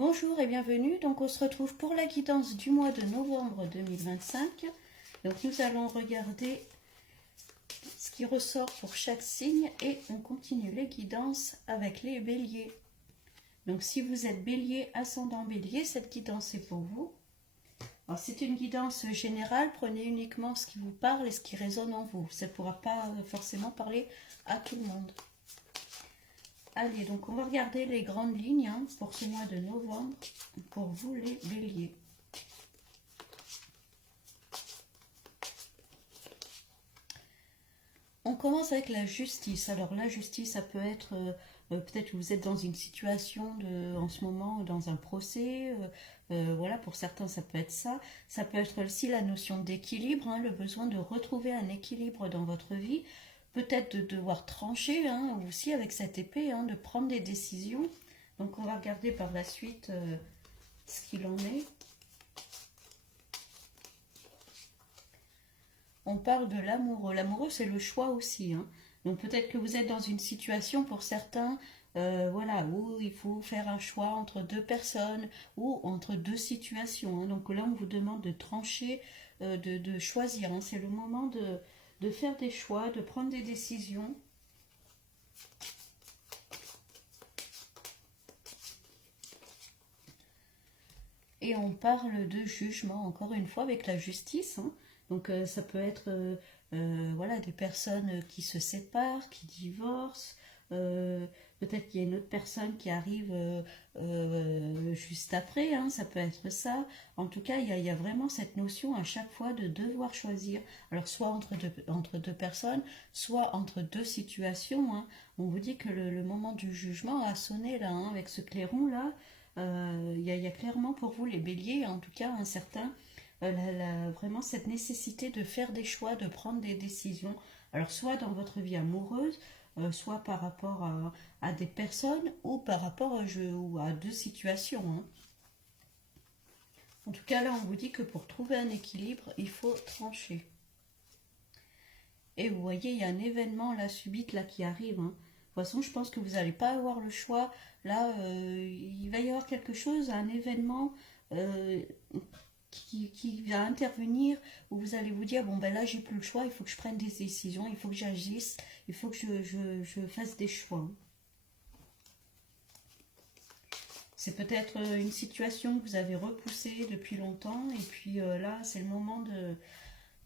Bonjour et bienvenue, donc on se retrouve pour la guidance du mois de novembre 2025. Donc nous allons regarder ce qui ressort pour chaque signe et on continue les guidances avec les béliers. Donc si vous êtes bélier, ascendant bélier, cette guidance est pour vous. Alors c'est une guidance générale, prenez uniquement ce qui vous parle et ce qui résonne en vous. Ça ne pourra pas forcément parler à tout le monde. Allez, donc on va regarder les grandes lignes pour ce mois de novembre, pour vous les béliers. On commence avec la justice. Alors la justice, ça peut être, peut-être que vous êtes dans une situation en ce moment, dans un procès, voilà, pour certains ça peut être ça. Ça peut être aussi la notion d'équilibre, le besoin de retrouver un équilibre dans votre vie. Peut-être de devoir trancher aussi avec cette épée, de prendre des décisions. Donc on va regarder par la suite ce qu'il en est. On parle de l'amoureux. L'amoureux, c'est le choix aussi. Donc peut-être que vous êtes dans une situation pour certains, voilà, où il faut faire un choix entre deux personnes ou entre deux situations. Donc là, on vous demande de trancher, de choisir. C'est le moment de faire des choix, de prendre des décisions. Et on parle de jugement, encore une fois, avec la justice. Donc ça peut être voilà, des personnes qui se séparent, qui divorcent. Peut-être qu'il y a une autre personne qui arrive juste après, ça peut être ça. En tout cas, il y a vraiment cette notion à chaque fois de devoir choisir. Alors soit entre deux personnes, soit entre deux situations. On vous dit que le moment du jugement a sonné là, avec ce clairon là. Il y a clairement pour vous les béliers, en tout cas un certain, vraiment cette nécessité de faire des choix, de prendre des décisions. Alors soit dans votre vie amoureuse, soit par rapport à des personnes ou par rapport à deux situations. En tout cas là on vous dit que pour trouver un équilibre, il faut trancher. Et vous voyez, il y a un événement là subite là qui arrive. De toute façon, je pense que vous n'allez pas avoir le choix. Là, il va y avoir quelque chose, un événement qui va intervenir où vous allez vous dire, bon ben là, j'ai plus le choix, il faut que je prenne des décisions, il faut que j'agisse, il faut que je fasse des choix. C'est peut-être une situation que vous avez repoussée depuis longtemps et puis là, c'est le moment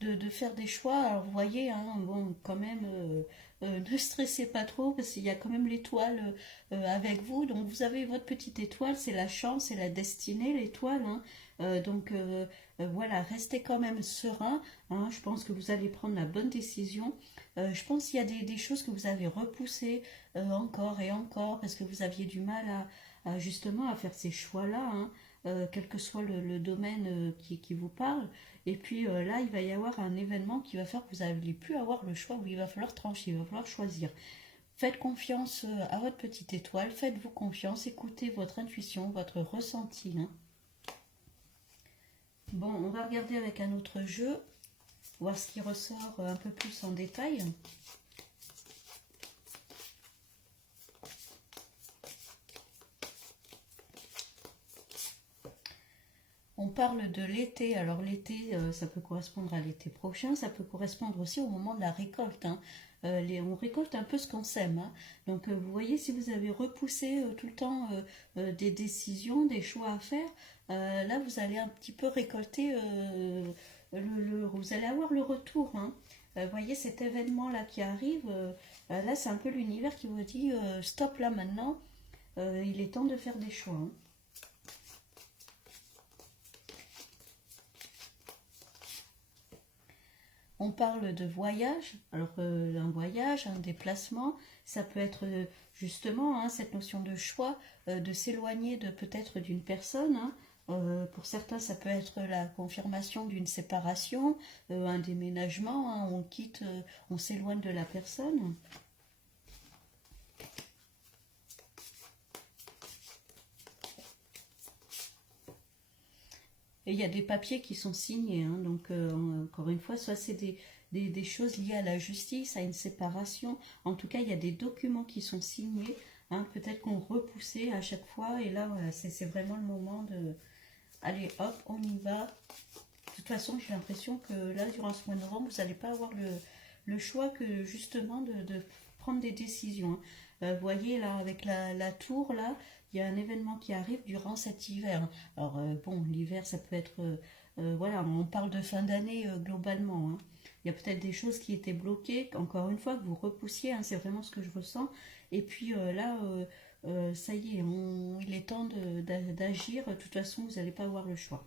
de faire des choix. Alors vous voyez, bon, quand même, ne stressez pas trop parce qu'il y a quand même l'étoile avec vous. Donc vous avez votre petite étoile, c'est la chance, c'est la destinée, l'étoile. Donc voilà, restez quand même serein. Je pense que vous allez prendre la bonne décision. Je pense qu'il y a des choses que vous avez repoussées encore et encore parce que vous aviez du mal justement à faire ces choix-là. Quel que soit le domaine qui vous parle. Et puis là, il va y avoir un événement qui va faire que vous n'allez plus avoir le choix, où il va falloir trancher, il va falloir choisir. Faites confiance à votre petite étoile, faites-vous confiance, écoutez votre intuition, votre ressenti. Bon, on va regarder avec un autre jeu, voir ce qui ressort un peu plus en détail. On parle de l'été. Alors l'été, ça peut correspondre à l'été prochain, ça peut correspondre aussi au moment de la récolte. On récolte un peu ce qu'on sème. Donc vous voyez, si vous avez repoussé tout le temps des décisions, des choix à faire, là vous allez un petit peu récolter, vous allez avoir le retour. Vous voyez cet événement là qui arrive, là c'est un peu l'univers qui vous dit stop là maintenant, il est temps de faire des choix. On parle de voyage, alors un voyage, un déplacement, ça peut être justement cette notion de choix, de s'éloigner de peut-être d'une personne. Pour certains, ça peut être la confirmation d'une séparation, un déménagement, on quitte, on s'éloigne de la personne. Et il y a des papiers qui sont signés, donc encore une fois, soit c'est des choses liées à la justice, à une séparation. En tout cas, il y a des documents qui sont signés hein, peut-être qu'on repoussait à chaque fois, et là, voilà, c'est vraiment le moment de... Allez, hop, on y va. De toute façon, j'ai l'impression que là, durant ce mois de novembre, vous n'allez pas avoir le choix que justement de prendre des décisions, hein. Vous voyez, là, avec la tour, là, il y a un événement qui arrive durant cet hiver. Alors, bon, l'hiver, ça peut être... voilà, on parle de fin d'année globalement, hein. Il y a peut-être des choses qui étaient bloquées, encore une fois, que vous repoussiez, hein, c'est vraiment ce que je ressens. Et puis là, ça y est, il est temps d'agir. De toute façon, vous n'allez pas avoir le choix.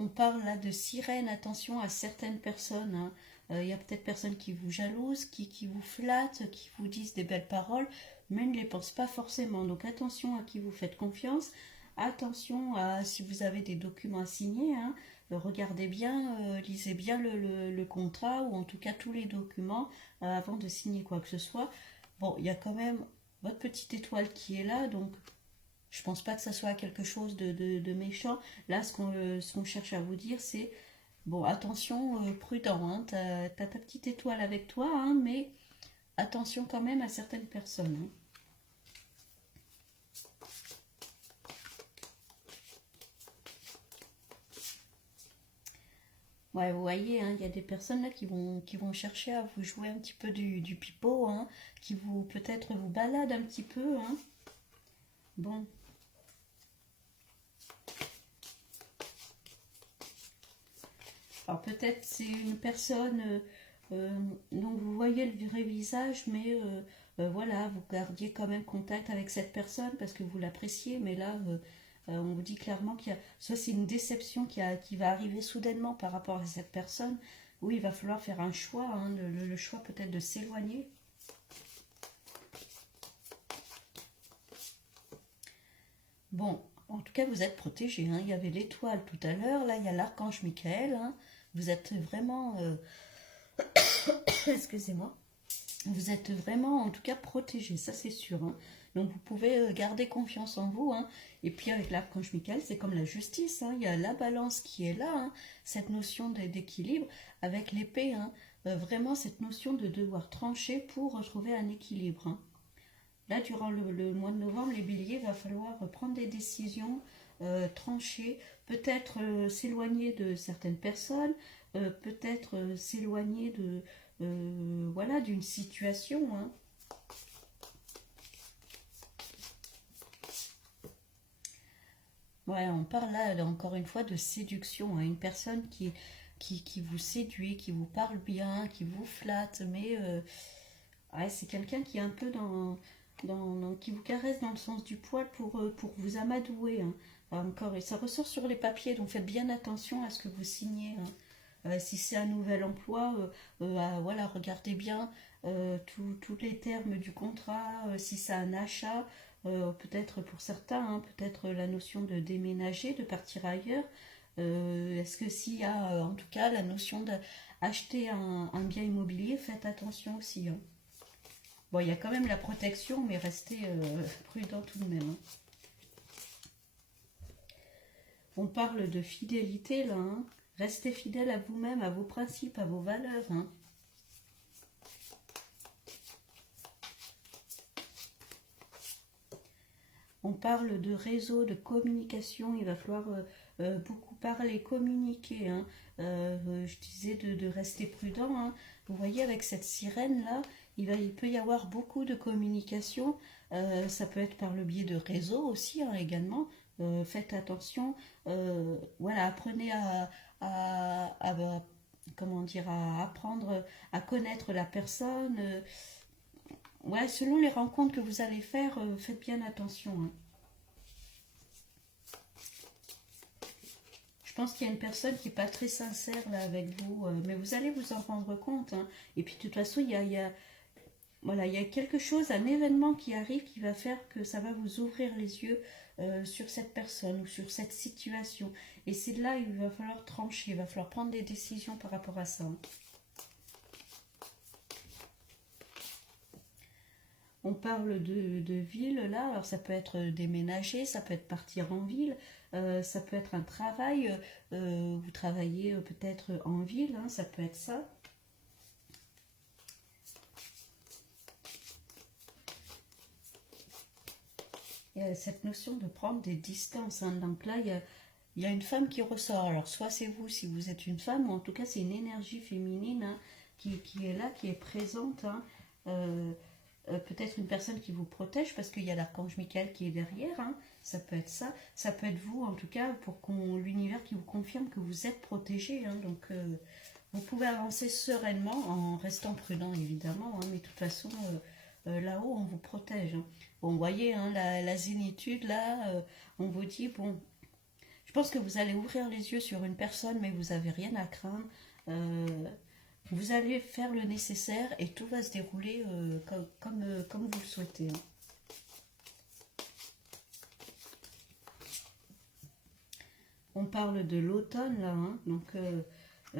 On parle là de sirène, attention à certaines personnes, hein. Il y a peut-être personnes qui vous jalousent, qui vous flattent, qui vous disent des belles paroles, mais ne les pensent pas forcément. Donc attention à qui vous faites confiance, attention à si vous avez des documents à signer, hein, regardez bien, lisez bien le contrat, ou en tout cas tous les documents avant de signer quoi que ce soit. Bon, il y a quand même votre petite étoile qui est là, donc je pense pas que ça soit quelque chose de méchant. Là, ce qu'on cherche à vous dire, c'est, bon, attention, prudent, hein, t'as ta petite étoile avec toi, hein, mais attention quand même à certaines personnes, hein. Ouais, vous voyez, hein, il y a des personnes là qui vont chercher à vous jouer un petit peu du pipeau, hein, qui vous peut-être vous baladent un petit peu, hein. Bon, alors peut-être c'est une personne dont vous voyez le vrai visage, mais voilà, vous gardiez quand même contact avec cette personne parce que vous l'appréciez, mais là, on vous dit clairement qu'il y a, soit c'est une déception qui va arriver soudainement par rapport à cette personne, où il va falloir faire un choix, hein, le choix peut-être de s'éloigner. Bon, en tout cas, vous êtes protégé, hein. Il y avait l'étoile tout à l'heure, là, il y a l'archange Michael, hein. Vous êtes vraiment, excusez-moi, vous êtes vraiment, en tout cas, protégé, ça c'est sûr, hein. Donc vous pouvez garder confiance en vous, hein. Et puis avec l'archange Michael, c'est comme la justice, hein. Il y a la balance qui est là, hein. Cette notion d'équilibre avec l'épée, hein. Vraiment cette notion de devoir trancher pour retrouver un équilibre, hein. Là, durant le mois de novembre, les béliers, il va falloir prendre des décisions, trancher, peut-être s'éloigner de certaines personnes, peut-être s'éloigner de, voilà, d'une situation, hein. Ouais, on parle là encore une fois de séduction, hein. Une personne qui vous séduit, qui vous parle bien, qui vous flatte, mais ouais, c'est quelqu'un qui est un peu qui vous caresse dans le sens du poil pour vous amadouer, hein. Encore, et ça ressort sur les papiers, donc faites bien attention à ce que vous signez, hein. Si c'est un nouvel emploi, voilà, regardez bien tous les termes du contrat, si c'est un achat, peut-être pour certains, hein, peut-être la notion de déménager, de partir ailleurs. Est-ce que s'il y a en tout cas la notion d'acheter un bien immobilier, faites attention aussi, hein. Bon, il y a quand même la protection, mais restez prudent tout de même, hein. On parle de fidélité là, hein. Restez fidèle à vous-même, à vos principes, à vos valeurs, hein. On parle de réseau, de communication, il va falloir beaucoup parler, communiquer, hein. Je disais de rester prudent, hein. Vous voyez, avec cette sirène-là, il peut y avoir beaucoup de communication. Ça peut être par le biais de réseaux aussi, hein, également. Faites attention. Voilà, apprenez comment dire, à apprendre à connaître la personne. Ouais, selon les rencontres que vous allez faire, faites bien attention, hein. Je pense qu'il y a une personne qui n'est pas très sincère là avec vous, mais vous allez vous en rendre compte, hein. Et puis de toute façon, voilà, il y a quelque chose, un événement qui arrive qui va faire que ça va vous ouvrir les yeux sur cette personne ou sur cette situation. Et c'est là il va falloir trancher, il va falloir prendre des décisions par rapport à ça, hein. On parle de ville là, alors ça peut être déménager, ça peut être partir en ville, Ça peut être un travail, vous travaillez peut-être en ville, hein, ça peut être ça. Il y a cette notion de prendre des distances, hein. Donc là, il y a une femme qui ressort. Alors, soit c'est vous si vous êtes une femme, ou en tout cas, c'est une énergie féminine, hein, qui est là, qui est présente, hein. Euh, Peut-être une personne qui vous protège parce qu'il y a l'archange Michael qui est derrière, hein. Ça peut être ça. Ça peut être vous, en tout cas, pour qu'on l'univers qui vous confirme que vous êtes protégé, hein. Donc, vous pouvez avancer sereinement en restant prudent, évidemment, hein, mais de toute façon, là-haut, on vous protège, hein. Bon, vous voyez, hein, la zénitude, là, on vous dit, bon, je pense que vous allez ouvrir les yeux sur une personne, mais vous n'avez rien à craindre. Euh, Vous allez faire le nécessaire et tout va se dérouler comme vous le souhaitez, hein. On parle de l'automne là, hein, donc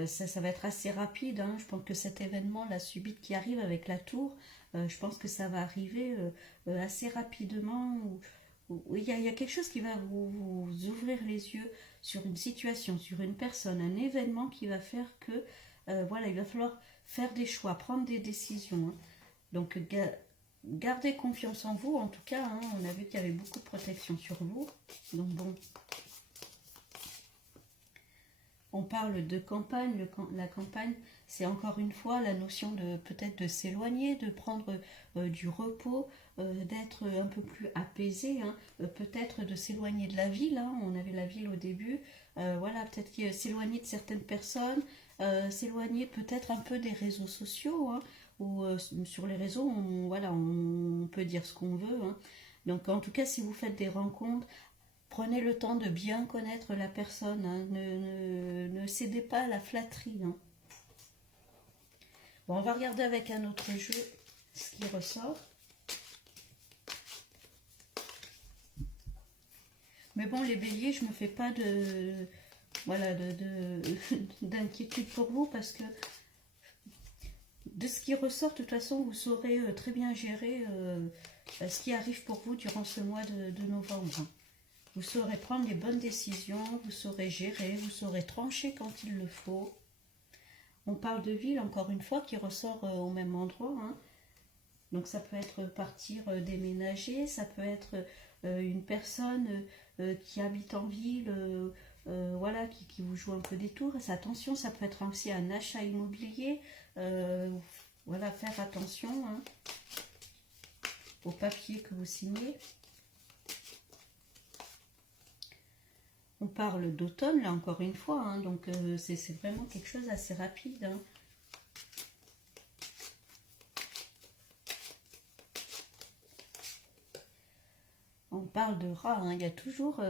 ça va être assez rapide, hein. Je pense que cet événement, la subite qui arrive avec la tour, je pense que ça va arriver assez rapidement. Il y a quelque chose qui va vous ouvrir les yeux sur une situation, sur une personne, un événement qui va faire que voilà, il va falloir faire des choix, prendre des décisions, hein. Donc gardez confiance en vous, en tout cas, hein, on a vu qu'il y avait beaucoup de protection sur vous. Donc bon, on parle de campagne, la campagne, c'est encore une fois la notion de peut-être de s'éloigner, de prendre du repos, d'être un peu plus apaisé, hein, peut-être de s'éloigner de la ville, hein. On avait la ville au début, voilà, peut-être s'éloigner de certaines personnes, s'éloigner peut-être un peu des réseaux sociaux, hein, ou sur les réseaux, voilà, on peut dire ce qu'on veut, hein. Donc en tout cas, si vous faites des rencontres, prenez le temps de bien connaître la personne, hein. Ne cédez pas à la flatterie, hein. Bon, on va regarder avec un autre jeu ce qui ressort. Mais bon, les béliers, je ne me fais pas voilà, d'inquiétude pour vous parce que de ce qui ressort, de toute façon, vous saurez très bien gérer ce qui arrive pour vous durant ce mois de novembre. Vous saurez prendre les bonnes décisions, vous saurez gérer, vous saurez trancher quand il le faut. On parle de ville, encore une fois, qui ressort au même endroit, hein. Donc ça peut être partir déménager, ça peut être une personne qui habite en ville, voilà, qui vous joue un peu des tours. Et attention, ça peut être aussi un achat immobilier. Voilà, faire attention, hein, aux papiers que vous signez. On parle d'automne, là, encore une fois, hein, donc c'est vraiment quelque chose d'assez rapide, hein. On parle de rats, hein. Il y a toujours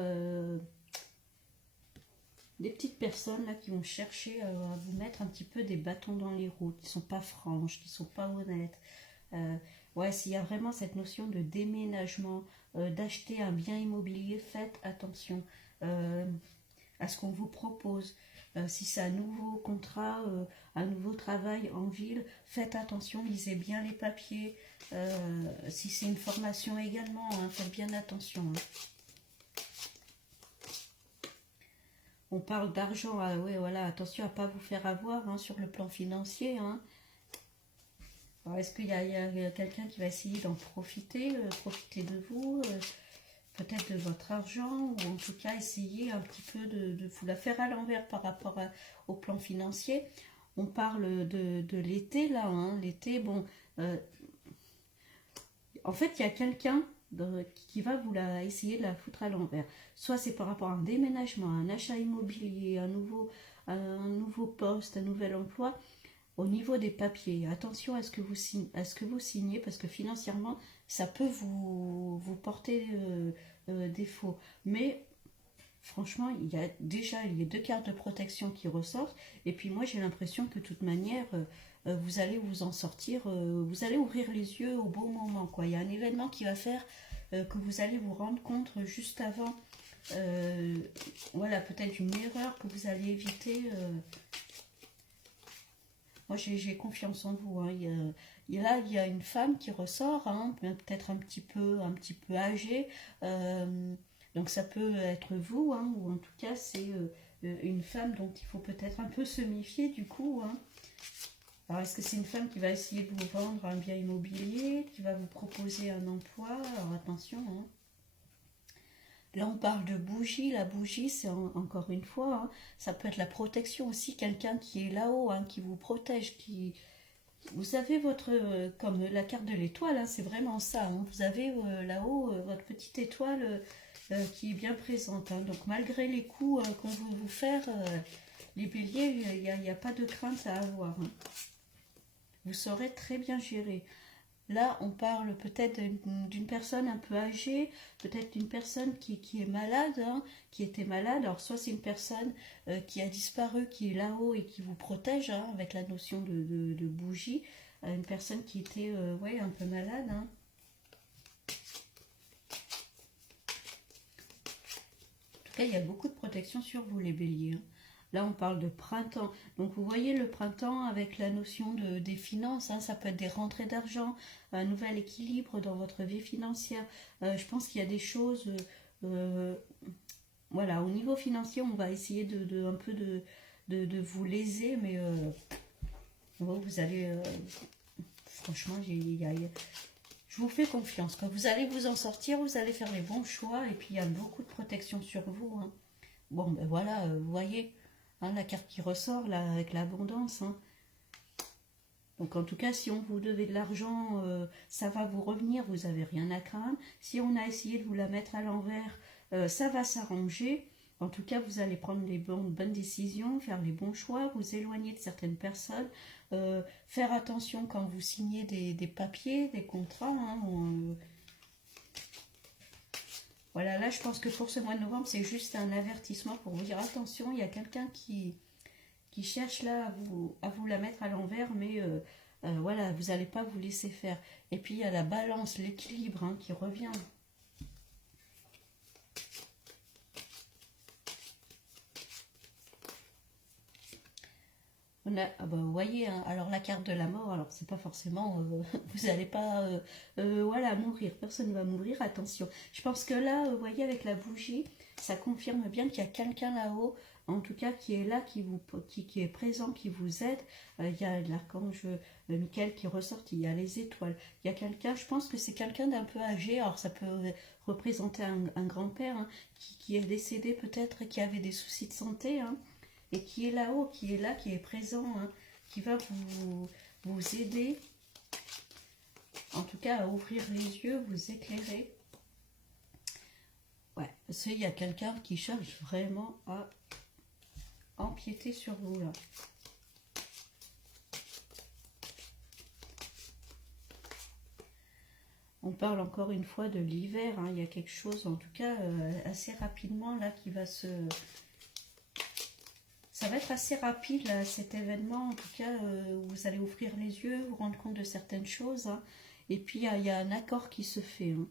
des petites personnes là qui vont chercher à vous mettre un petit peu des bâtons dans les roues, qui sont pas franches, qui sont pas honnêtes. Ouais, s'il y a vraiment cette notion de déménagement, d'acheter un bien immobilier, faites attention à ce qu'on vous propose. Si c'est un nouveau contrat, un nouveau travail en ville, faites attention, lisez bien les papiers. Si c'est une formation également, hein, faites bien attention, hein. On parle d'argent, ah ouais, voilà, attention à ne pas vous faire avoir, hein, sur le plan financier, hein. Alors, est-ce qu'il y a quelqu'un qui va essayer d'en profiter, profiter de vous, peut-être de votre argent, ou en tout cas essayer un petit peu de vous la faire à l'envers par rapport au plan financier. On parle de l'été, là, hein. L'été, bon, en fait, il y a quelqu'un qui va essayer de la foutre à l'envers. Soit c'est par rapport à un déménagement, un achat immobilier, un nouveau poste, un nouvel emploi. Au niveau des papiers, attention à ce que vous signez parce que financièrement, ça peut vous porter défaut. Mais franchement, il y a déjà les deux cartes de protection qui ressortent. Et puis moi, j'ai l'impression que de toute manière, vous allez vous en sortir, vous allez ouvrir les yeux au bon moment, quoi. Il y a un événement qui va faire que vous allez vous rendre compte juste avant. Voilà, peut-être une erreur que vous allez éviter. Moi, j'ai confiance en vous, hein. Il y a une femme qui ressort, hein, peut-être un petit peu âgée. Donc ça peut être vous, hein, ou en tout cas c'est une femme dont il faut peut-être un peu se méfier du coup. Hein. Alors est-ce que c'est une femme qui va essayer de vous vendre un bien immobilier, qui va vous proposer un emploi? Alors attention. Hein. Là on parle de bougie, la bougie c'est encore une fois, hein, ça peut être la protection aussi, quelqu'un qui est là-haut, hein, qui vous protège, qui... Vous avez votre, comme la carte de l'étoile, hein, c'est vraiment ça, hein, vous avez là-haut votre petite étoile qui est bien présente. Hein. Donc malgré les coups qu'on veut vous faire, les béliers, il n'y a pas de crainte à avoir. Hein. Vous saurez très bien gérer. Là, on parle peut-être d'une personne un peu âgée, peut-être d'une personne qui est malade, hein, qui était malade. Alors, soit c'est une personne qui a disparu, qui est là-haut et qui vous protège, hein, avec la notion de bougie. Une personne qui était ouais, un peu malade. Hein. En tout cas, il y a beaucoup de protection sur vous, les béliers. Hein. Là, on parle de printemps. Donc, vous voyez le printemps avec la notion des finances. Hein, ça peut être des rentrées d'argent, un nouvel équilibre dans votre vie financière. Je pense qu'il y a des choses... voilà, au niveau financier, on va essayer un peu de vous léser, mais vous allez... franchement, je vous fais confiance. Quand vous allez vous en sortir, vous allez faire les bons choix. Et puis, il y a beaucoup de protection sur vous. Hein. Bon, ben voilà, vous voyez... Hein, la carte qui ressort là avec l'abondance. Hein. Donc en tout cas, si on vous devait de l'argent, ça va vous revenir, vous n'avez rien à craindre. Si on a essayé de vous la mettre à l'envers, ça va s'arranger. En tout cas, vous allez prendre les bonnes décisions, faire les bons choix, vous éloigner de certaines personnes, faire attention quand vous signez des papiers, des contrats. Hein, voilà, là je pense que pour ce mois de novembre, c'est juste un avertissement pour vous dire attention, il y a quelqu'un qui cherche là à vous la mettre à l'envers, mais voilà, vous n'allez pas vous laisser faire. Et puis il y a la balance, l'équilibre hein, qui revient. Ah bah, vous voyez, hein, alors la carte de la mort, alors c'est pas forcément, vous n'allez pas, voilà, mourir, personne ne va mourir, attention. Je pense que là, vous voyez, avec la bougie, ça confirme bien qu'il y a quelqu'un là-haut, en tout cas qui est là, qui est présent, qui vous aide. Il y a l'archange Michael qui ressort, il y a les étoiles, il y a quelqu'un, je pense que c'est quelqu'un d'un peu âgé, alors ça peut représenter un grand-père hein, qui est décédé peut-être, qui avait des soucis de santé, hein, et qui est là-haut, qui est là, qui est présent, hein, qui va vous aider, en tout cas à ouvrir les yeux, vous éclairer. Ouais, parce qu'il y a quelqu'un qui cherche vraiment à empiéter sur vous là. On parle encore une fois de l'hiver, hein, il y a quelque chose en tout cas assez rapidement là qui va se... Ça va être assez rapide, là, cet événement, en tout cas, où vous allez ouvrir les yeux, vous rendre compte de certaines choses. Hein. Et puis, il y a un accord qui se fait. Hein.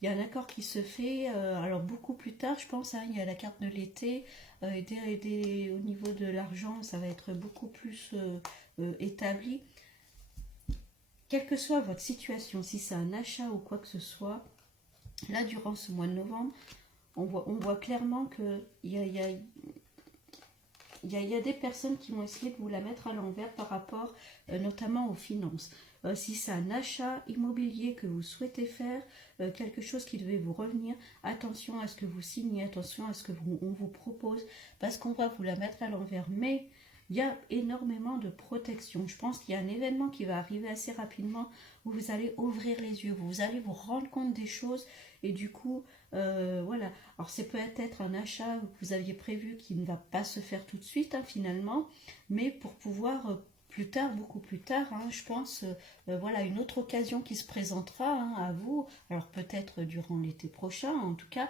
Il y a un accord qui se fait, alors beaucoup plus tard, je pense, hein, il y a la carte de l'été, au niveau de l'argent, ça va être beaucoup plus établi. Quelle que soit votre situation, si c'est un achat ou quoi que ce soit, là, durant ce mois de novembre, on voit clairement qu'il y a il y a des personnes qui vont essayer de vous la mettre à l'envers par rapport notamment aux finances. Si c'est un achat immobilier que vous souhaitez faire, quelque chose qui devait vous revenir, attention à ce que vous signez, attention à ce que on vous propose, parce qu'on va vous la mettre à l'envers. Mais il y a énormément de protection. Je pense qu'il y a un événement qui va arriver assez rapidement où vous allez ouvrir les yeux, vous allez vous rendre compte des choses et du coup, voilà. Alors, c'est peut-être un achat que vous aviez prévu qui ne va pas se faire tout de suite, hein, finalement, mais pour pouvoir plus tard, beaucoup plus tard, hein, je pense, voilà, une autre occasion qui se présentera hein, à vous, alors peut-être durant l'été prochain, en tout cas,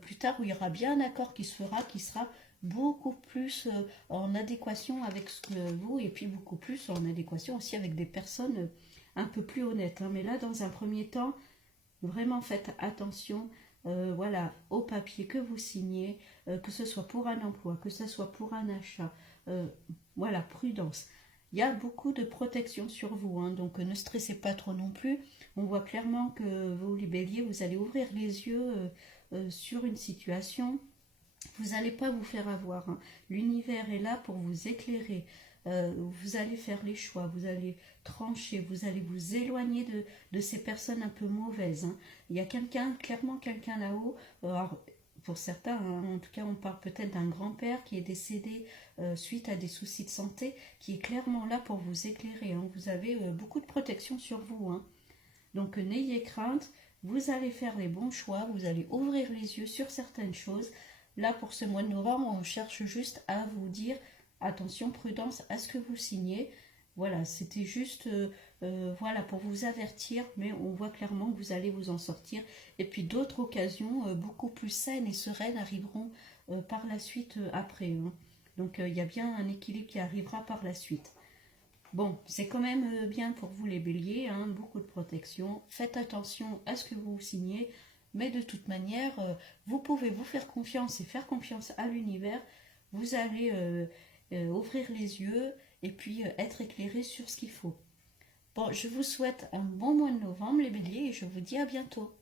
plus tard, où il y aura bien un accord qui se fera, qui sera beaucoup plus en adéquation avec ce que vous, et puis beaucoup plus en adéquation aussi avec des personnes un peu plus honnêtes. Hein. Mais là, dans un premier temps, vraiment faites attention voilà, au papier que vous signez, que ce soit pour un emploi, que ce soit pour un achat. Voilà, prudence. Il y a beaucoup de protection sur vous, hein, donc ne stressez pas trop non plus. On voit clairement que vous, les béliers, vous allez ouvrir les yeux sur une situation, vous n'allez pas vous faire avoir, hein. L'univers est là pour vous éclairer. Vous allez faire les choix, vous allez trancher, vous allez vous éloigner de ces personnes un peu mauvaises, hein. Il y a quelqu'un, clairement quelqu'un là-haut. Pour certains, hein, en tout cas on parle peut-être d'un grand-père qui est décédé suite à des soucis de santé, qui est clairement là pour vous éclairer, hein. Vous avez beaucoup de protection sur vous, hein. Donc n'ayez crainte, vous allez faire les bons choix, vous allez ouvrir les yeux sur certaines choses. Là pour ce mois de novembre, on cherche juste à vous dire attention, prudence à ce que vous signez. Voilà, c'était juste voilà, pour vous avertir, mais on voit clairement que vous allez vous en sortir. Et puis d'autres occasions beaucoup plus saines et sereines arriveront par la suite après, hein. Donc il y a bien un équilibre qui arrivera par la suite. Bon, c'est quand même bien pour vous les béliers, hein, beaucoup de protection. Faites attention à ce que vous signez, mais de toute manière, vous pouvez vous faire confiance et faire confiance à l'univers. Vous allez ouvrir les yeux et puis être éclairé sur ce qu'il faut. Bon, je vous souhaite un bon mois de novembre les béliers et je vous dis à bientôt.